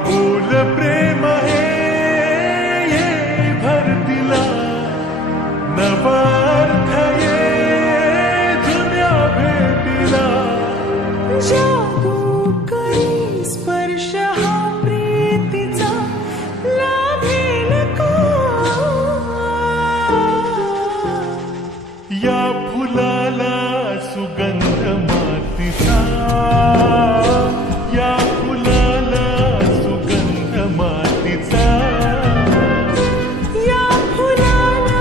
अबोल प्रेम हे ये भरतीला नवा अर्थ ये जुन्या भेटीला जादू करी स्पर्श हा प्रीतीचा लाभेल का या फुलाला सुगंध मातीचा या फुलाला सुगंध मातीचा या फुलाला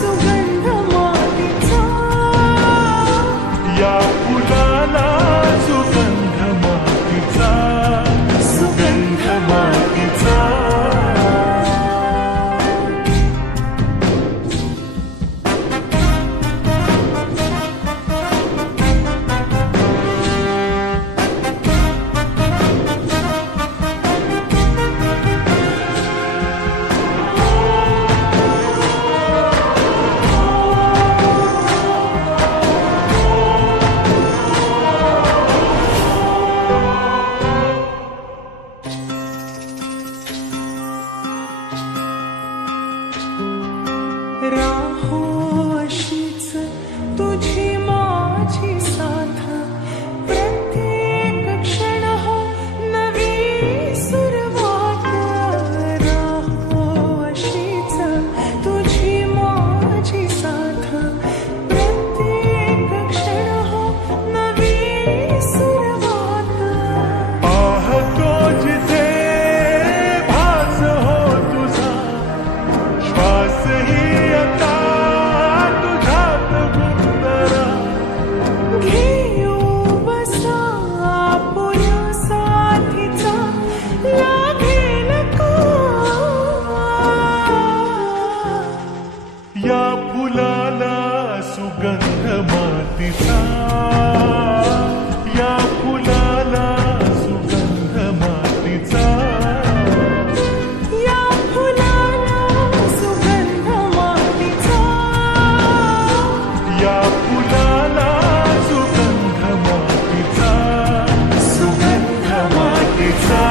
सुगंध मातीचा या फुलाला सुगंध मातीचा सुगंध मातीचा राहो अशीच तुझी माझी साथ प्रत्येक क्षण हो नवी सुरुवात राहो अशीच तुझी माझी साथ प्रत्येक क्षण हो नवी सुरुवात पाहतो जिथे भास हो तुझा श्वासही आता तुझ्यात गुंतरा घेऊ बसा आपुल्या साथीचा लाभेल का या फुलाला सुगंध मातीचा या फुलाला सुगंध मातीचा या फुलाला सुगंध मातीचा या फुलाला सुगंध मातीचा सुगंध मातीचा